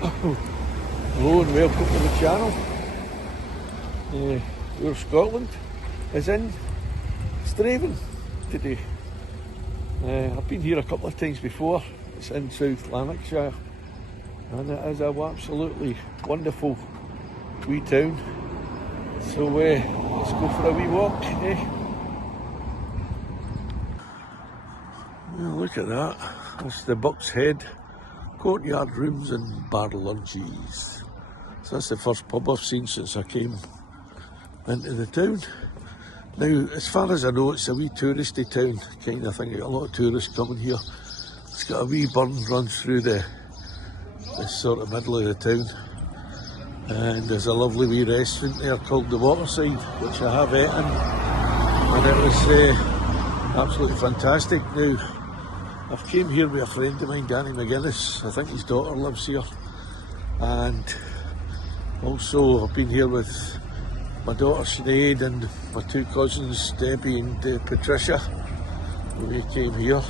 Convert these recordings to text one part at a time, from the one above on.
Hello and welcome to the channel. OorScotland is in Strathavon today. I've been here a couple of times before. It's in South Lanarkshire and it is an absolutely wonderful wee town. So let's go for a wee walk. Well, look at that. That's the Buck's Head Courtyard rooms and bar lunches. So that's the first pub I've seen since I came into the town. Now, as far as I know, it's a wee touristy town kind of thing. A lot of tourists coming here. It's got a wee burn runs through the sort of middle of the town. And there's a lovely wee restaurant there called the Waterside, which I have eaten. And it was absolutely fantastic. Now, I've came here with a friend of mine, Danny McGuinness. I think his daughter lives here. And also I've been here with my daughter Sinead and my two cousins Debbie and Patricia. We came here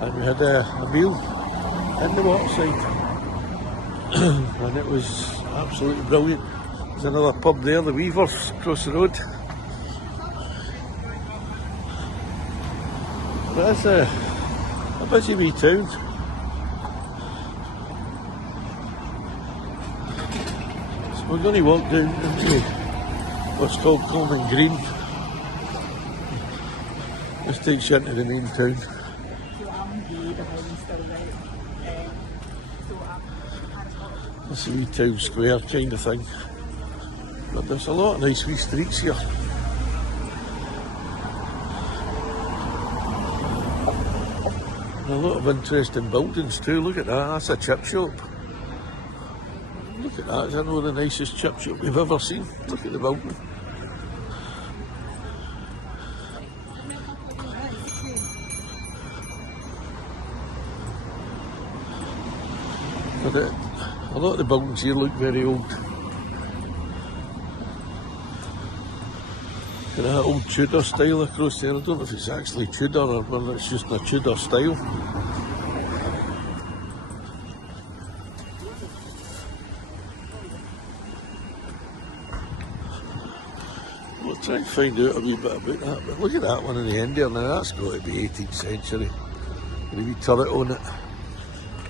and we had a meal in the Waterside. And it was absolutely brilliant. There's another pub there, the Weavers, across the road. That's a busy wee town. So we're going to walk down into what's called Common Green. This takes you into the main town. It's a wee town square kind of thing. But there's a lot of nice wee streets here. A lot of interesting buildings too. Look at that, that's a chip shop. Look at that, it's one of the nicest chip shop we've ever seen. Look at the building. But a lot of the buildings here look very old. Got that old Tudor style across there. I don't know if it's actually Tudor or whether it's just a Tudor style. We'll try and find out a wee bit about that. But look at that one in the end there. Now that's got to be 18th century. With a wee turret on it.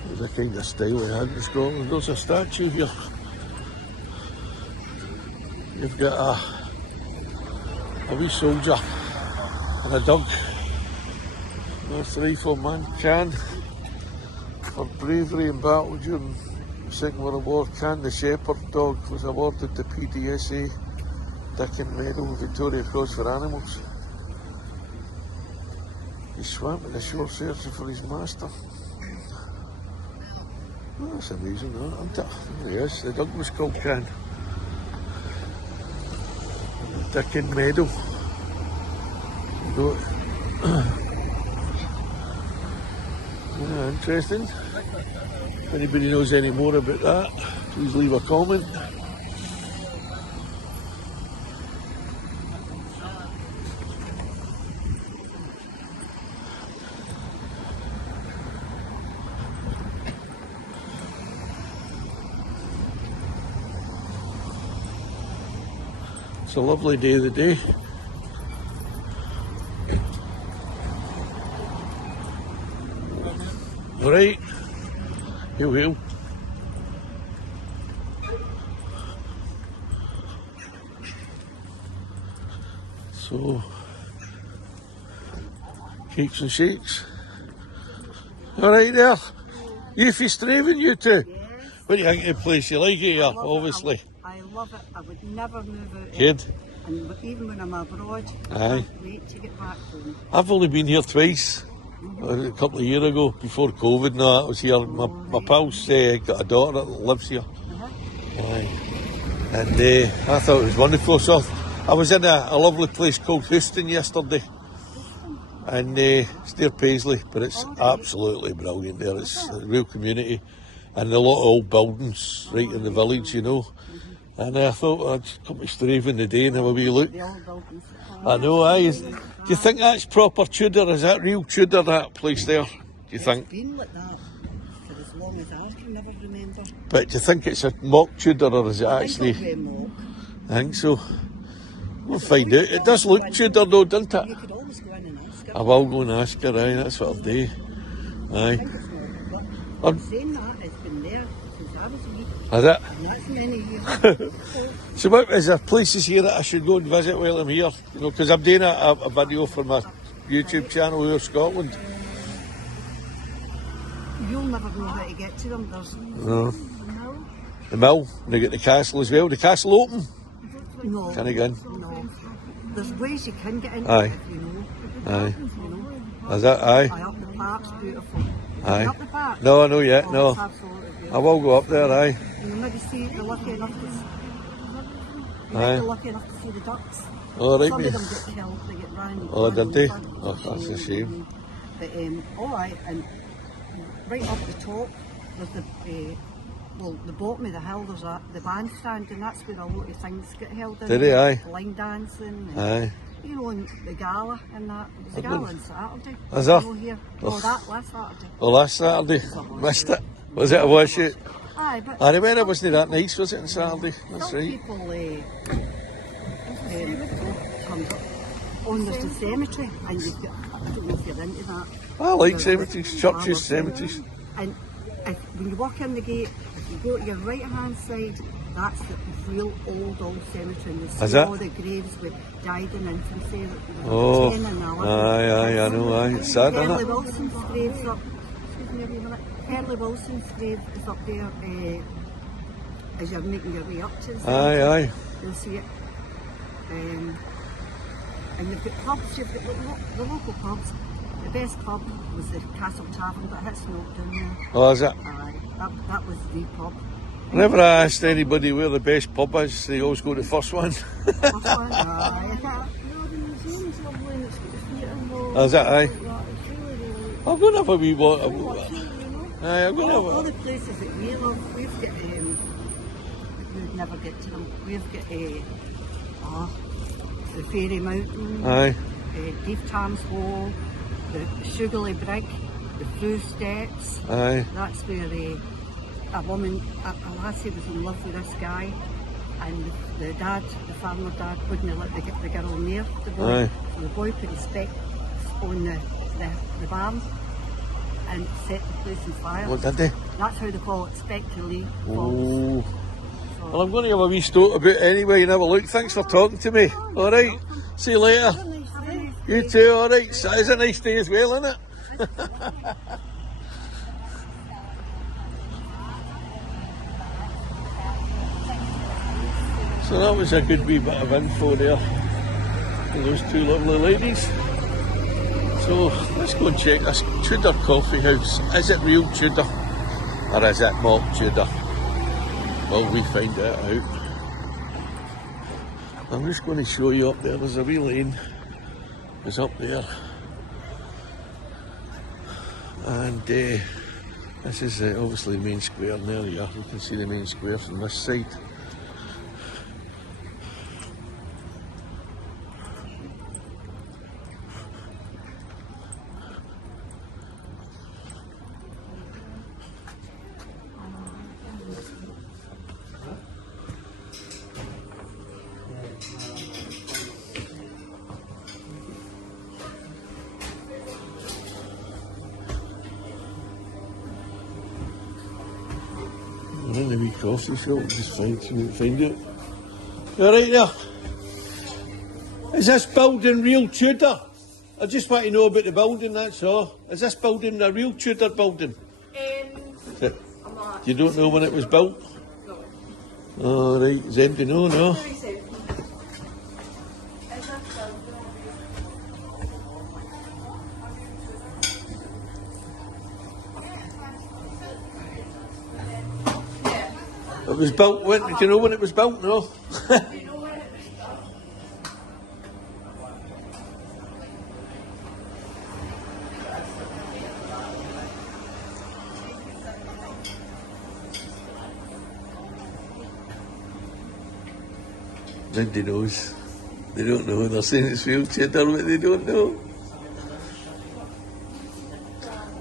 There's a kind of style they had in Scotland. There's a statue here. You've got a wee soldier and a dog. That's the rifle man Can for bravery in battle during the Second World War. Can the shepherd dog was awarded the PDSA Dickon Medal, Victoria Cross for Animals. He swam to the shore searching for his master. Oh, that's amazing, isn't it? There he is. The dog was called Can. Dickon Meadow. Interesting. If anybody knows any more about that, please leave a comment. It's a lovely day of the day. Alright, heel. So, cakes and shakes. Alright there. You for Strathavon, you two? Yes. What do you think of the place? You like it here, obviously? I love it. I would never move out. Good. And even when I'm abroad, Aye. I can't wait to get back home. I've only been here twice. A couple of years ago, before COVID and all that, I was here. My pal's got a daughter that lives here. Aye. And I thought it was wonderful. So I was in a lovely place called Houston yesterday. And it's near Paisley, but it's absolutely brilliant there. It's a real community. And a lot of old buildings right in the village, you know. And I thought I'd come to Strathavon today and have a wee look. I know, aye. Do you think that's proper Tudor? Is that real Tudor, that place there? Do you think? It's been like that for as long long as I can never remember. But do you think it's a mock Tudor or is it I actually? think it'll be a mock. I think so. We'll find out. It does look Tudor though, doesn't You it? could always go in and ask her. I will go and ask her, aye, that's what I'll do. I Aye. think it's mock. But Um, saying that, it's been there since I was wee. Is it? And that's many years. So what, is there places here that I should go and visit while I'm here? You know, because I'm doing a video for my YouTube channel, OorScotland. You'll never know how to get to them. There's No. no. The mill, and they got the castle as well. The castle open? No. Can I get in? No. There's ways you can get into Aye. it if you know. Aye. You know. Is that? Aye. Aye, up the park's beautiful. Aye. Up the park? No, no yet, Oh, no. it's absolutely beautiful. I will go up there, aye. And you maybe see the lucky enough to you Aye. might be lucky enough to see the ducks. All right, Some mate. of them get killed, they get ran. Oh, run did they? over. Oh, that's a shame. But all right, and right up the top, there's the bottom of the hill, there's the bandstand, and that's where a lot of things get held in. Did they? Aye. Line dancing. And, Aye. you know, and the gala and that. It was the gala on Saturday. Is there? You know, here. Oh, that last Saturday. Well, last Saturday, missed it. Was it a wash it? Aye, but I remember it wasn't that nice, was it, on Saturday? That's some right. people comes up. Oh, and there's the cemetery, and you've got, I don't know if you're into that. I like There's cemeteries, churches, flowers. cemeteries. And when you walk in the gate, if you go to your right hand side, that's the real old cemetery. And you Is see it? all the graves with died in infancy. Oh, 10 and 11. aye, I know, aye. It's sad, isn't Hurley it? Wilson's grave's up. Excuse me a wee minute. Hurley Wilson's grave is up there as you're making your way up to the cemetery. Aye, aye. You'll see it. And you've got pubs, you've got the local pubs. The best pub was the Castle Tavern, but it's not down there. Oh, is it? Aye, that was the pub. Whenever I asked anybody where the best pub is, they always go to the first one. First one, aye. No, the museum's lovely and it's got the theatre involved. Oh, is it? Aye. It's really, really I'm going to have a wee walk. watch it, you know. Aye, I'm going to All have the places that we love, we've got, we'd never get to them. We've got the Fairy Mountain, Aye. Deep Tams Hall, the Sugarly Brig, the Through Steps. Aye. That's where a lassie was in love with this guy, and the farmer dad, wouldn't let the girl near the boy. Aye. So the boy put his specs on the barn and set the place on fire. What did they? That's how they call it, spectrally. Oh. Well, I'm going to have a wee stoat about it anyway and have a look. Thanks for talking to me. All right. See you later. You too. All right. It's a nice day as well, isn't it? So that was a good wee bit of info there for those two lovely ladies. So let's go and check this Tudor coffee house. Is it real Tudor or is it mock Tudor? Well, we find that out. I'm just going to show you up there. There's a wee lane. It's up there. And this is obviously the main square. And there you are. You can see the main square from this side. I'm in the wee coffee shop, just find it. You alright there? Is this building real Tudor? I just want to know about the building, that's all. Is this building a real Tudor building? You don't know when it was built? No. Alright, does anybody know? No? It was built when? Do you know when it was built? No. Nobody knows. They don't know. They're saying it's real Tudor, but they don't know.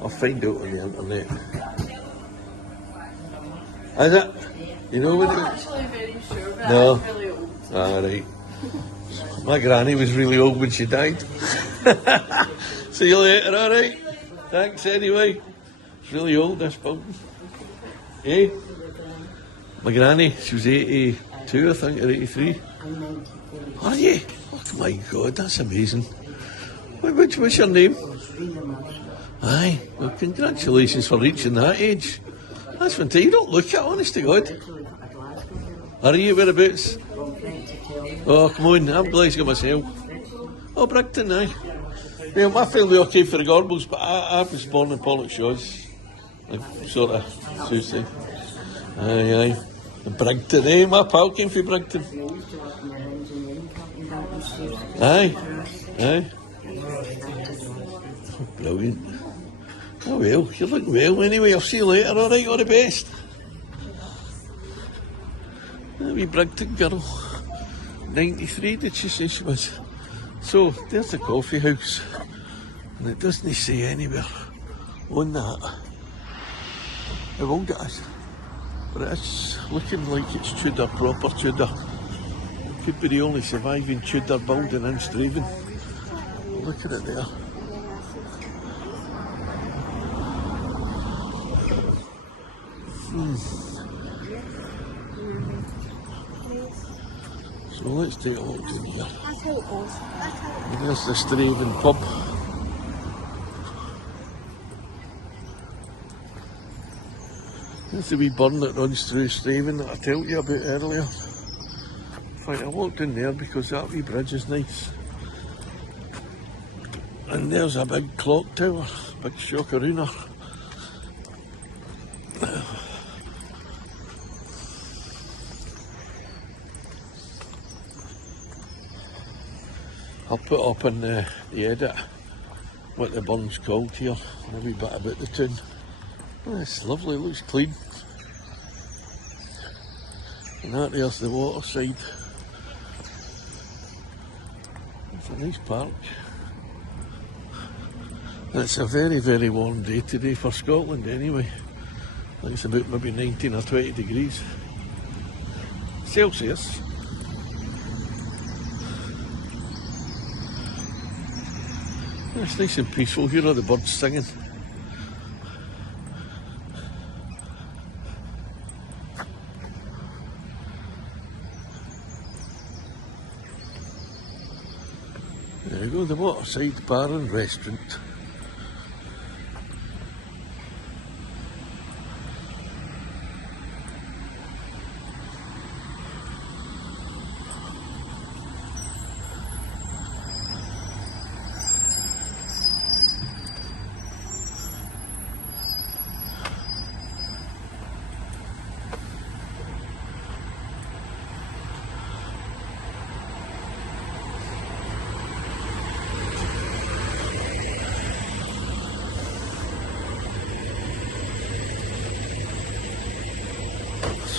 I'll find out on the internet. Is it? You know when I'm it not was? actually very sure, but No. it's really old. Ah, right. My granny was really old when she died. See you later, alright? Thanks anyway. It's really old, this building. Eh? My granny, she was 82, I think, or 83. Are you? Oh my God, that's amazing. What's your name? Aye, well, congratulations for reaching that age. That's fantastic. You don't look it, honest to God. Are you whereabouts? Oh, come on, I'm Glasgow myself. Oh, Brigton, aye. Yeah, my family all came for the Gorbals, but I was born in Pollokshaws. Like, sort of, Susie. Aye. Brigton, eh? My pal came from Brigton. Aye. Brilliant. Oh well, you look well anyway. I'll see you later, alright? All the best. A wee Brigton girl. 93 did she say she was? So, there's the coffee house. And it doesn't say anywhere on that how old it is. But it is looking like it's Tudor, proper Tudor. It could be the only surviving Tudor building in Strathavon. Look at it there. So let's take a look in here. And there's the Strathavon pub. There's the wee burn that runs through Strathavon that I told you about earlier. In fact, I walked in there because that wee bridge is nice. And there's a big clock tower, big shockarooner. I'll put up in the edit what the burn's called here, and a wee bit about the town. Oh, it's lovely, it looks clean. And that there's the water side. It's a nice park. And it's a very, very warm day today for Scotland anyway. I think it's about maybe 19 or 20 degrees Celsius. It's nice and peaceful here, are the birds singing. There you go, the waterside bar and restaurant.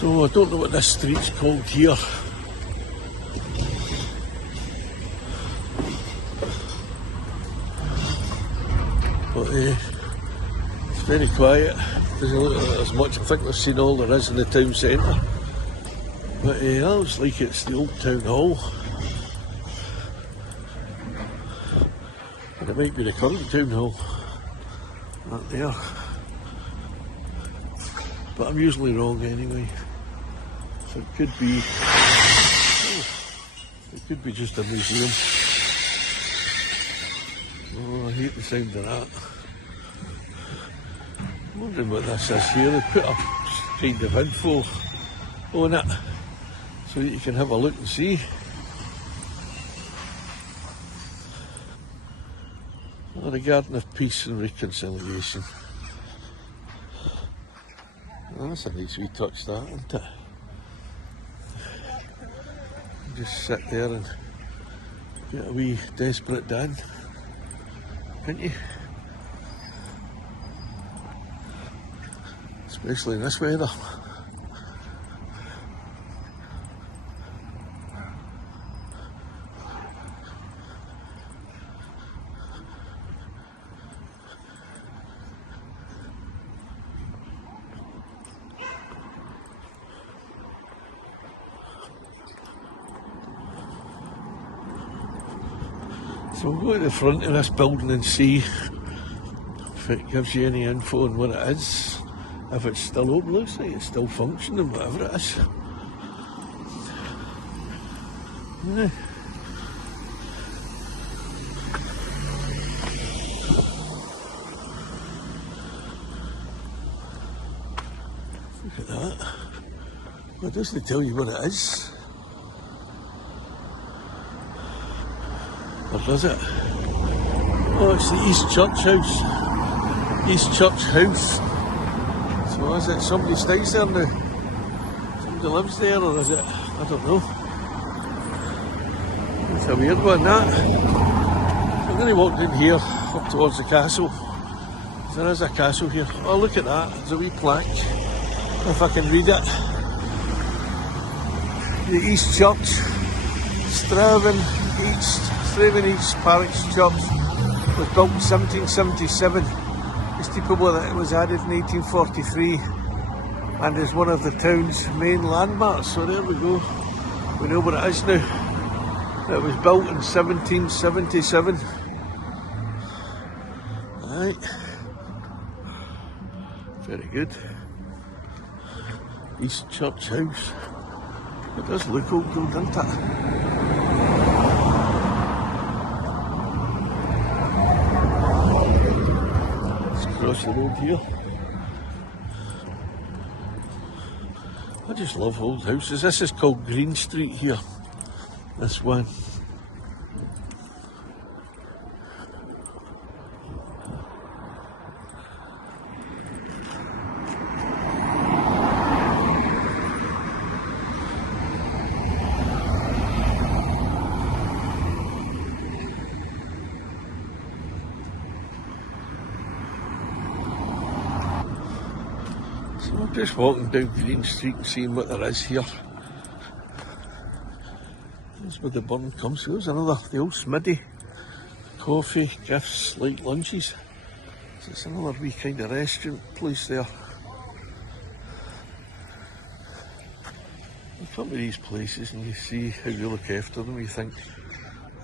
So I don't know what this street's called here. But it's very quiet. Doesn't look like there's much. I think they've seen all there is in the town centre. But that looks like it's the old town hall. And it might be the current town hall. Right there. But I'm usually wrong anyway. So it could be just a museum. Oh, I hate the sound of that. I'm wondering what this is here. They put a kind of info on it so that you can have a look and see. Oh, the Garden of Peace and Reconciliation. Oh, that's a nice wee touch, that, isn't it? Just sit there and get a wee desperate Dan, can't you? Especially in this weather. So we'll go to the front of this building and see if it gives you any info on what it is. If it's still open, looks like it's still functioning, whatever it is. Yeah. Look at that. Well, it doesn't tell you what it is. Or does it? Oh, it's the East Church House. East Church House. So is it somebody stays there now? Somebody lives there, or is it? I don't know. It's a weird one, that. I'm going to walk down here up towards the castle. There is a castle here. Oh, look at that. There's a wee plaque. If I can read it. The East Church, Strathavon East Parish Church was built in 1777. The steeple with it was added in 1843 and is one of the town's main landmarks. So there we go. We know what it is now. It was built in 1777. Right. Very good. East Church House. It does look old, doesn't it? Let's cross the road here. I just love old houses. This is called Green Street here. This one. So I'm just walking down Green Street and seeing what there is here. That's where the burn comes. There's another, the old Smithy. Coffee, gifts, light lunches. So it's another wee kind of restaurant place there. You come to these places and you see how you look after them, you think,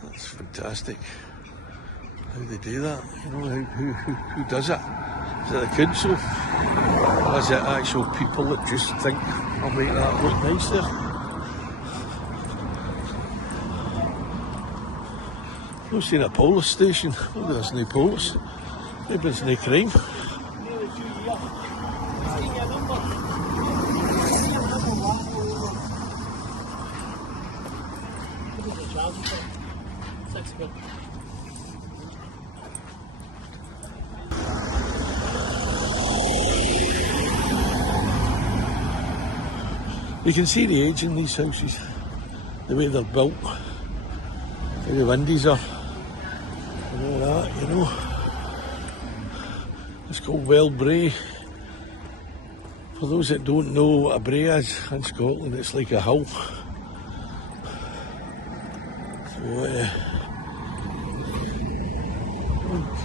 that's fantastic. How they do that, you know, who does it? Is it the council? Or is it actual people that just think, I'll make that look nice there? I've seen a police station. Oh, there's no police. Maybe there's no crime. You can see the age in these houses, the way they're built, how the windows are, and all that, you know. It's called Wel Bray. For those that don't know what a bray is, in Scotland it's like a hill.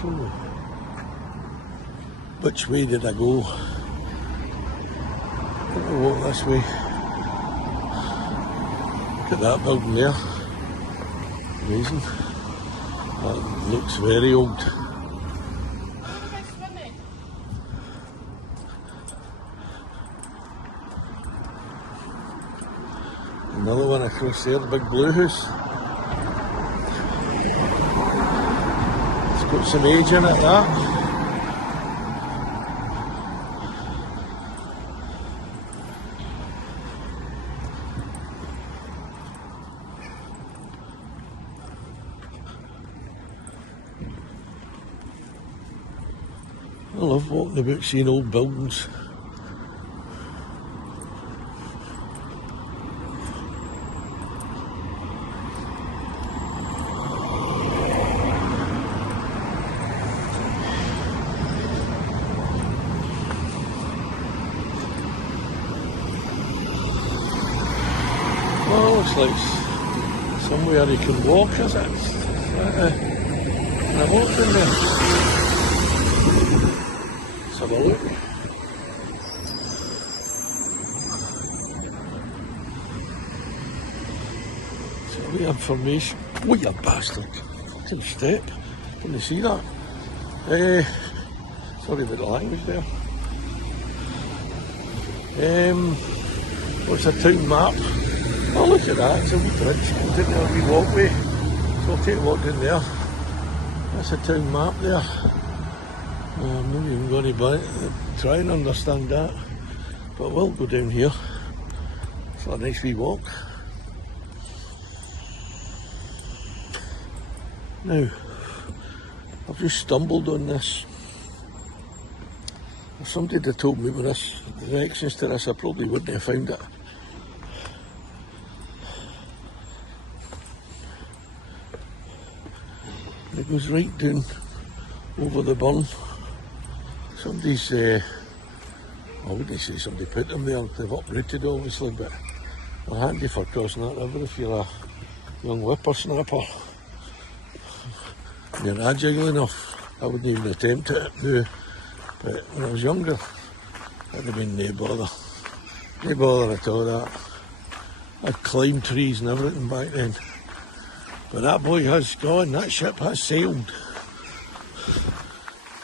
So, which way did I go? I'm going to walk this way. Look at that building there. Amazing. That looks very old. Another one across there, the big blue house. It's got some age in it, that. I love walking about seeing old buildings. Well, looks like somewhere you can walk, is it? Can I walk in there? Let's have a look. So, information. Oh, you bastard. interesting step. Can you see that? Sorry about the language there. What's a town map? Oh, look at that, it's a wee bridge. We'll take a wee walkway. So I'll take a walk down there. That's a town map there. I'm not even going to try and understand that. But we'll go down here. It's a nice wee walk. Now, I've just stumbled on this. If somebody had told me with this directions to this, I probably wouldn't have found it. It goes right down over the burn. Somebody's, I wouldn't say somebody put them there, they've uprooted obviously, but they're handy for crossing that river if you're a young whippersnapper. You're agile enough. I wouldn't even attempt it now, but when I was younger, that'd have been no bother. No bother at all that. I'd climb trees and everything back then. But that boy has gone, that ship has sailed.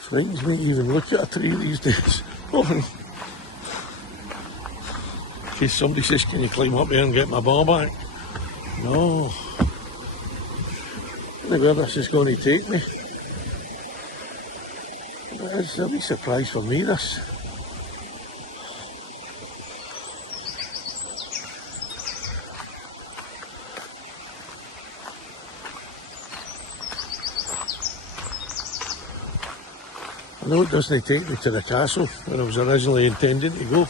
Frightens me to even look at a tree these days. In case somebody says, can you climb up here and get my bar back? No. I don't know where this is going to take me. It's a wee surprise for me, this. I know it doesn't take me to the castle where I was originally intending to go,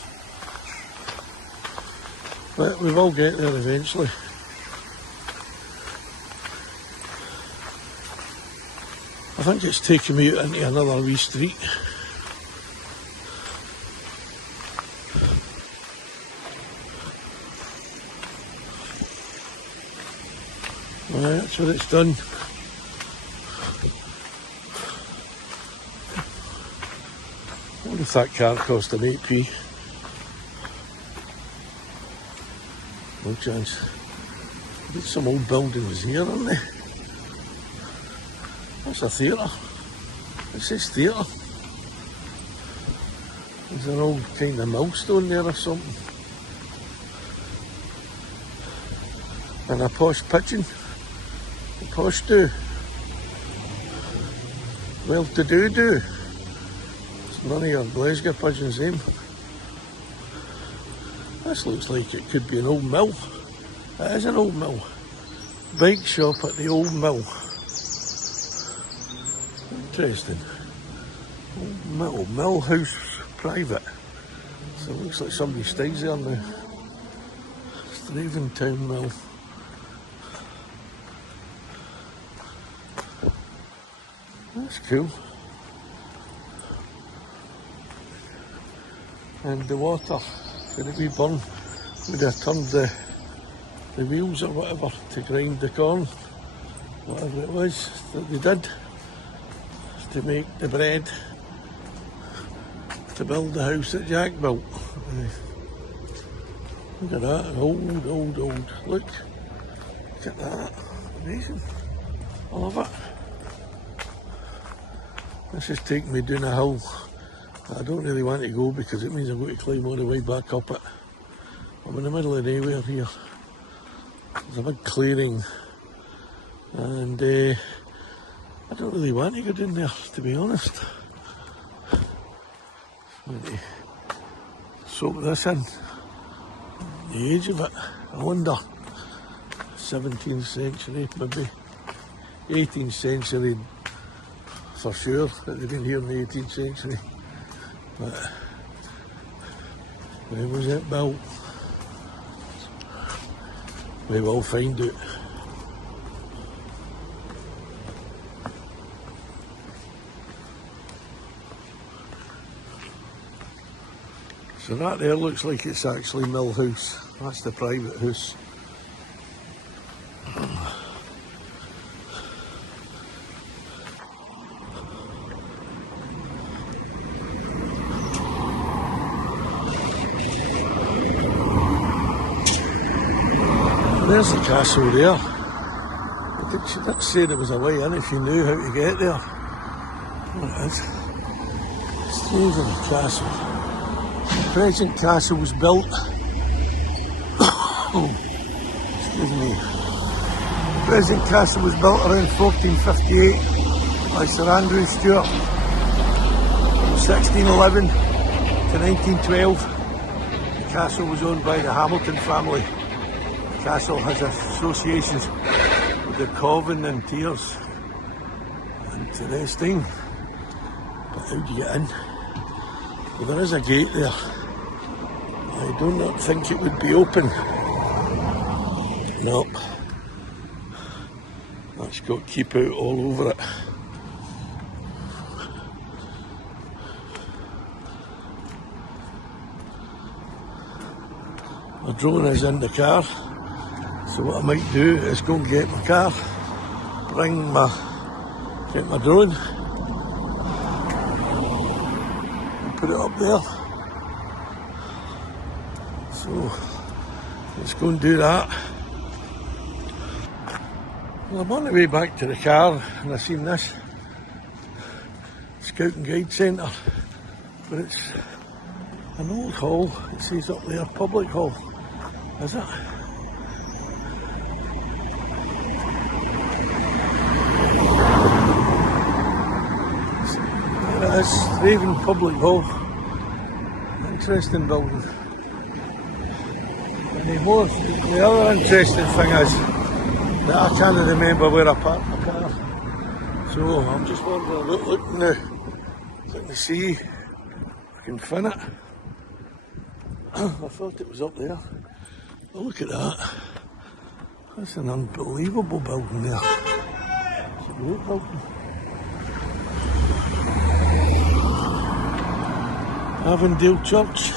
but we will get there eventually. I think it's taking me out into another wee street. Right, that's what it's done. I wonder if that car cost an 8p. No chance. There's some old buildings here, aren't there? That's a theatre. It says theatre. There's an old kind of millstone there or something. And a posh pigeon. A posh do. Well to do. It's none of your Glasgow pigeons, them. This looks like it could be an old mill. It is an old mill. Bike shop at the old mill. Interesting. Old mill house private. So it looks like somebody stays there now. Strathavon Town Mill. That's cool. And the water, when it be burn, would have turned the wheels or whatever to grind the corn, whatever it was that they did to make the bread to build the house that Jack built. Look at that, old. Look at that, amazing. I love it. This is taking me down a hill I don't really want to go because it means I've got to climb all the way back up it. I'm in the middle of nowhere here. There's a big clearing and I don't really want to go down there, to be honest. I'm going to soak this in. The age of it, I wonder. 17th century, maybe 18th century for sure, that they've been here in the 18th century. But where was it built? We will find out. So that there looks like it's actually Mill House. That's the private house. There's the castle there. The She did say there was a way in if you knew how to get there. There it is. Stays in the castle. The present castle was built. Excuse me. The present castle was built around 1458 by Sir Andrew Stewart. From 1611 to 1912, the castle was owned by the Hamilton family. The castle has associations with the Coven and Tears and Terrestine. But how do you get in? Well, there is a gate there. I do not think it would be open. Nope. That's got keep out all over it. My drone is in the car, so what I might do is go and get my car, get my drone, and put it up there. So let's go and do that. Well, I'm on the way back to the car and I seen this Scout and Guide Centre, but it's an old hall. It says up there, public hall. Is it? There it is, Raven Public Hall. Interesting building. The other interesting thing is that I can't remember where I parked my car. So I'm just wondering about looking now. Looking to see if I can fin it. I thought it was up there. Oh, look at that. That's an unbelievable building there. It's a great building. Avondale Church.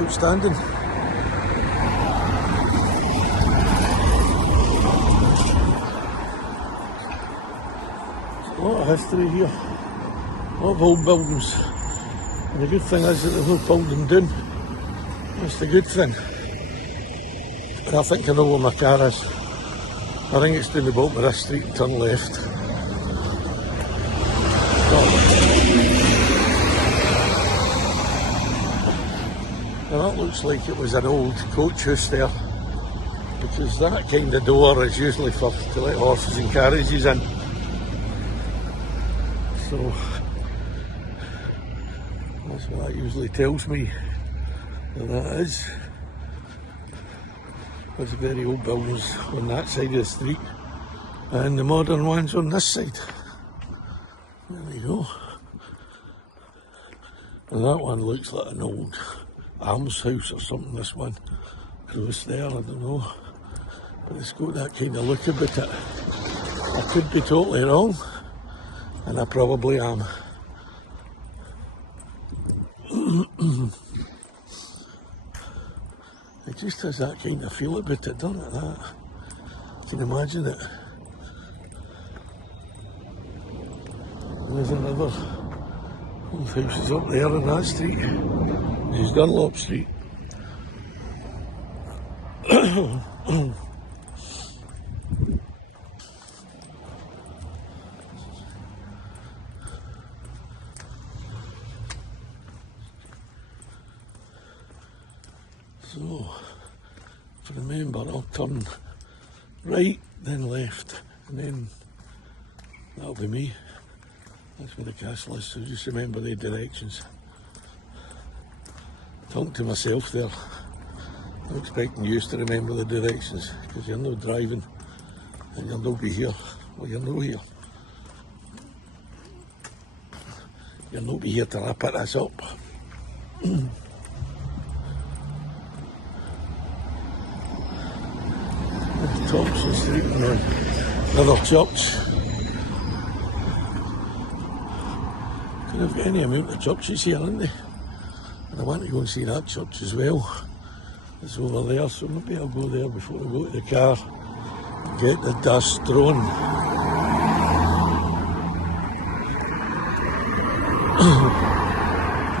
Outstanding. There's a lot of history here. A lot of old buildings. And the good thing is that they've not pulled them down. That's the good thing. And I think I know where my car is. I think it's down the bottom of this street and turn left. Now that looks like it was an old coach house there, because that kind of door is usually to let horses and carriages in. So that's what that usually tells me that is. There's very old buildings on that side of the street and the modern ones on this side. There we go. And that one looks like an old almshouse or something, this one. Close there, I don't know. But it's got that kind of look about it. I could be totally wrong, and I probably am. It just has that kind of feel about it, doesn't it? That. You can imagine it. There's another old houses up there on that street. There's Dunlop Street. So, if I remember, I'll turn right, then left, and then that'll be me. That's where the castle is, so just remember the directions. Talking to myself there. I'm expecting you to remember the directions, because you're not driving and you'll not be here. Well, you're not here. You'll not be here till I pick this up. Tops of street and then another church. Could have any amount of churches here, aren't they? And I want to go and see that church as well. It's over there, so maybe I'll go there before I go to the car and get the dust drone.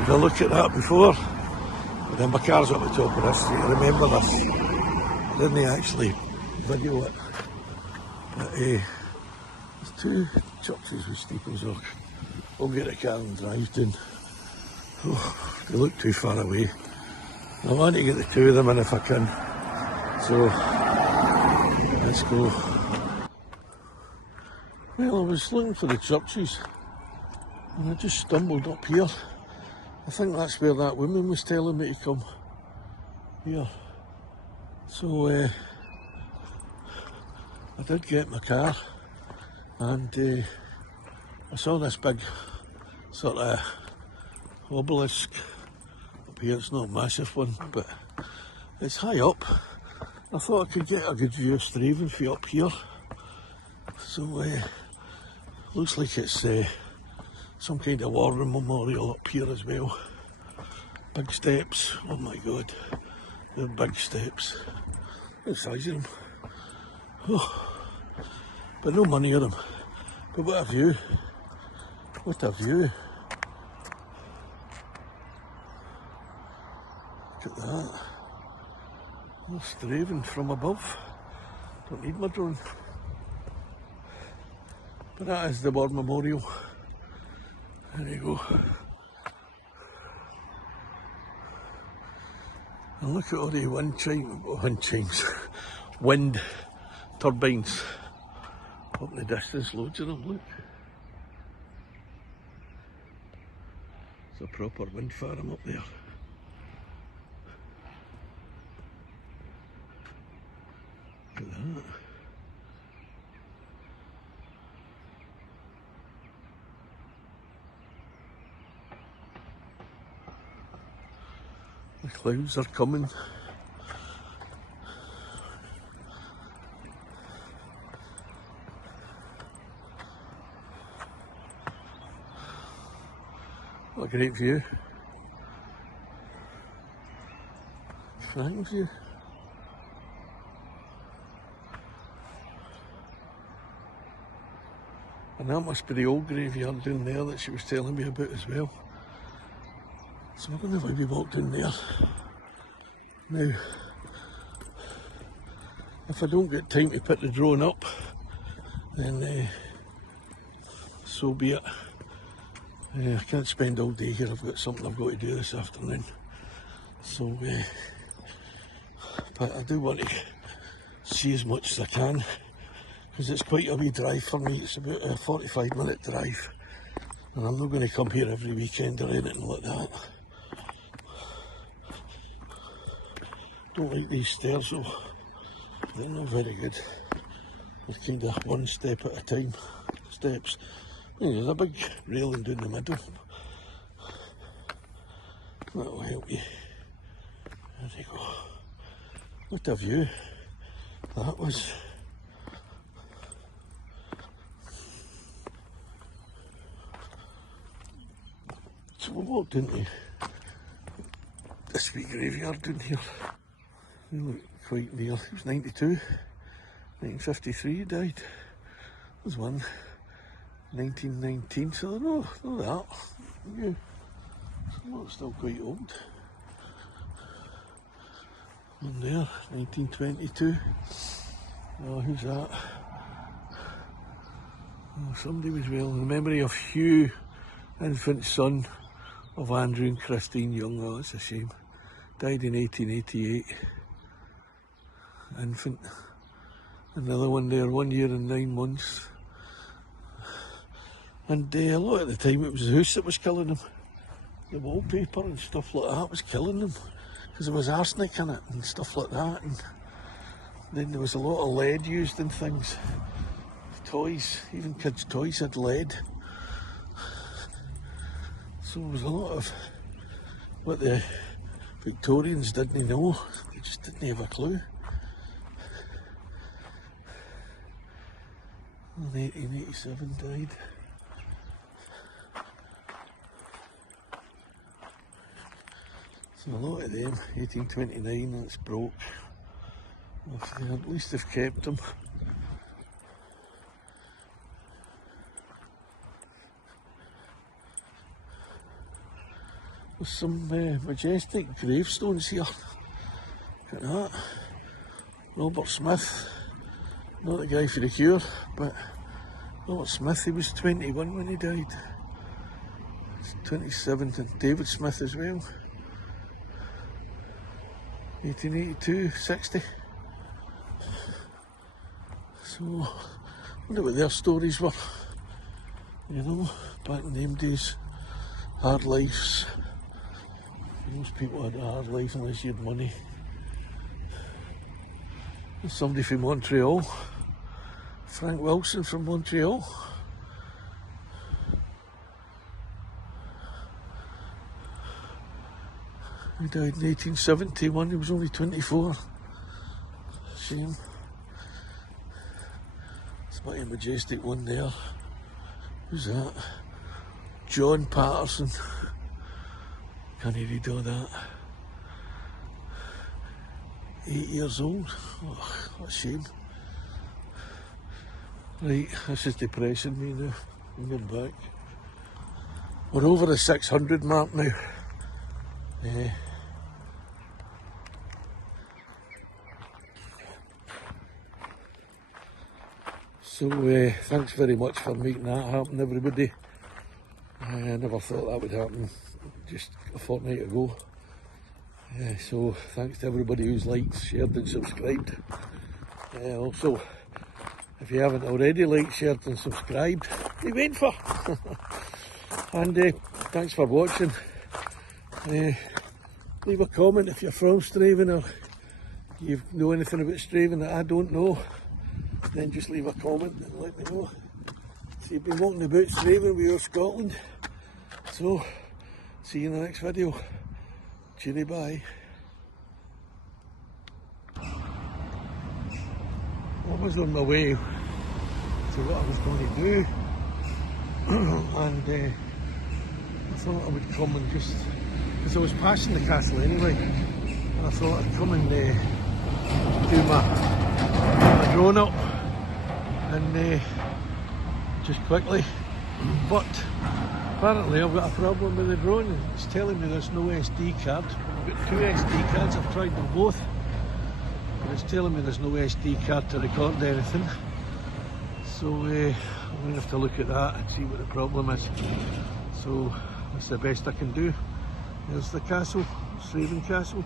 Did I look at that before? But then my car's up the top of this street. I remember this. I didn't actually video it. But there's two churches with steeples. I'll get a car and drive down. Oh, they look too far away. I want to get the two of them in if I can. So, let's go. Well, I was looking for the churches and I just stumbled up here. I think that's where that woman was telling me to come. Here. So, I did get my car and I saw this big sort of obelisk up here. It's not a massive one, but it's high up. I thought I could get a good view of Strathavon from up here. So, looks like it's some kind of war memorial up here as well. Big steps, oh my god, they're big steps. The size of them. Oh. But no money on them. But what a view. What a view. Look at that. Oh, Strathavon from above. Don't need my drone. But that is the war memorial. There you go. And look at all the wind chimes, wind turbines up in the distance, loads of them, look. It's a proper wind farm up there. Look at that. The clouds are coming. What a great view. Fine view. And that must be the old graveyard down there that she was telling me about as well. So we're going to maybe walk down there. Now, if I don't get time to put the drone up, then so be it. I can't spend all day here, I've got something I've got to do this afternoon. So, but I do want to see as much as I can, because it's quite a wee drive for me. It's about a 45-minute drive, and I'm not going to come here every weekend or anything like that. Don't like these stairs though, they're not very good. They're kind of one step at a time, steps. There's a big railing down the middle. That'll help you. There you go. What a view that was. So we walked into this wee graveyard down here. They look quite near. He was 92, 1953 he died. There's one, 1919, so they're not that new. Some are still quite old. One there, 1922. Oh, who's that? Oh, somebody was well in the memory of Hugh, infant son of Andrew and Christine Young. Oh, it's a shame. Died in 1888. Infant. Another one there, 1 year and 9 months. And a lot of the time it was the house that was killing them. The wallpaper and stuff like that was killing them, because there was arsenic in it and stuff like that. And then there was a lot of lead used in things. Toys, even kids' toys had lead. So there was a lot of what the Victorians didn't know. They just didn't have a clue. In 1887 died. So a lot of them, 1829, that's broke. At least they've kept them. There's some majestic gravestones here. Look at that. Robert Smith, not the guy for the Cure, but Robert Smith, he was 21 when he died. It's 27, and David Smith as well. 1882, 60. So, I wonder what their stories were. You know, back in them days, hard lives. Most people had a hard life unless you had money. There's somebody from Montreal, Frank Wilson from Montreal. He died in 1871, he was only 24. Shame. It's quite a majestic one there. Who's that? John Patterson. Can't you read all that? 8 years old. Oh, what a shame. Right, this is depressing me now. I'm going back. We're over the 600 mark now. So thanks very much for making that happen, everybody. I never thought that would happen just a fortnight ago. So thanks to everybody who's liked, shared and subscribed. Also, if you haven't already liked, shared and subscribed, what are you waiting for? And thanks for watching. Leave a comment if you're from Strathavon or you know anything about Strathavon that I don't know. Then just leave a comment and let me know. So you've been walking about Strathavon with OorScotland. So, see you in the next video. Cheery bye. I was on my way to what I was going to do. And I thought I would come and just, because I was passing the castle anyway, and I thought I'd come and do my drone up and just quickly. But apparently I've got a problem with the drone. It's telling me there's no SD card. I've got two SD cards, I've tried them both, but it's telling me there's no SD card to record anything. So I'm going to have to look at that and see what the problem is. So that's the best I can do. There's the castle, Strathavon Castle.